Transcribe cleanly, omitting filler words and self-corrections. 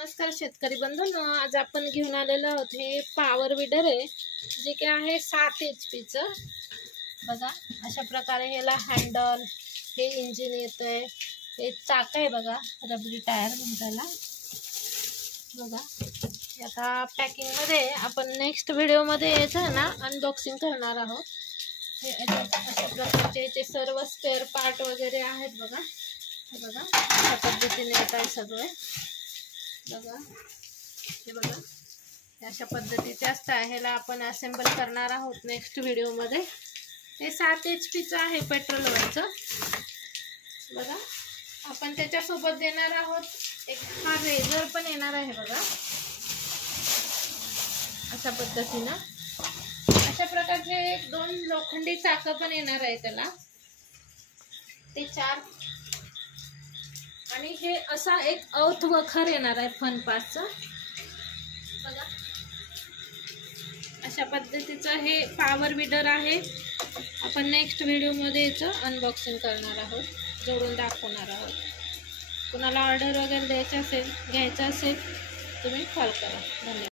नमस्कार शेतकरी बंधूंनो, आज आपण घेऊन आलेलो आहोत हे पॉवर विडर आहे जे की आहे 7 HP चं। बघा अशा प्रकारे ह्याला हँडल, हे इंजिन येतंय, हे चाक आहे बघा, रबरी टायर म्हणताला। बघा आता पॅकिंग मध्ये आपण नेक्स्ट व्हिडिओ मध्ये याचं ना अनबॉक्सिंग करणार आहोत। हे अशा प्रकारचे ते सर्व स्पेअर पार्ट वगैरे आहेत बघा। हे बघा अशा पद्धतीने येत आहे सगळे। बघा हे बघा अशा पद्धतीचे असतं। ह्याला आपण असेंबल करणार आहोत नेक्स्ट व्हिडिओ मध्ये। हे 7 HP चं आहे पेट्रोल वरचं। बघा आपण त्याच्या सोबत देणार आहोत एक हा रेझर पण येणार आहे बघा अशा पद्धतीने। अशा प्रकारचे 2 लोखंडी चाक पण येणार आहे त्याला, ते 4 आणि हे असा एक औथ वखर येणार आहे फन पासचं। बघा अशा पद्धतीचं हे पॉवर विडर आहे। आपण नेक्स्ट व्हिडिओ मध्ये याचं अनबॉक्सिंग करणार आहोत, जोडून दाखवणार आहोत। कुणाला ऑर्डर वगैरे द्यायची असेल, घ्यायचं असेल तुम्ही कॉल करा। धन्यवाद।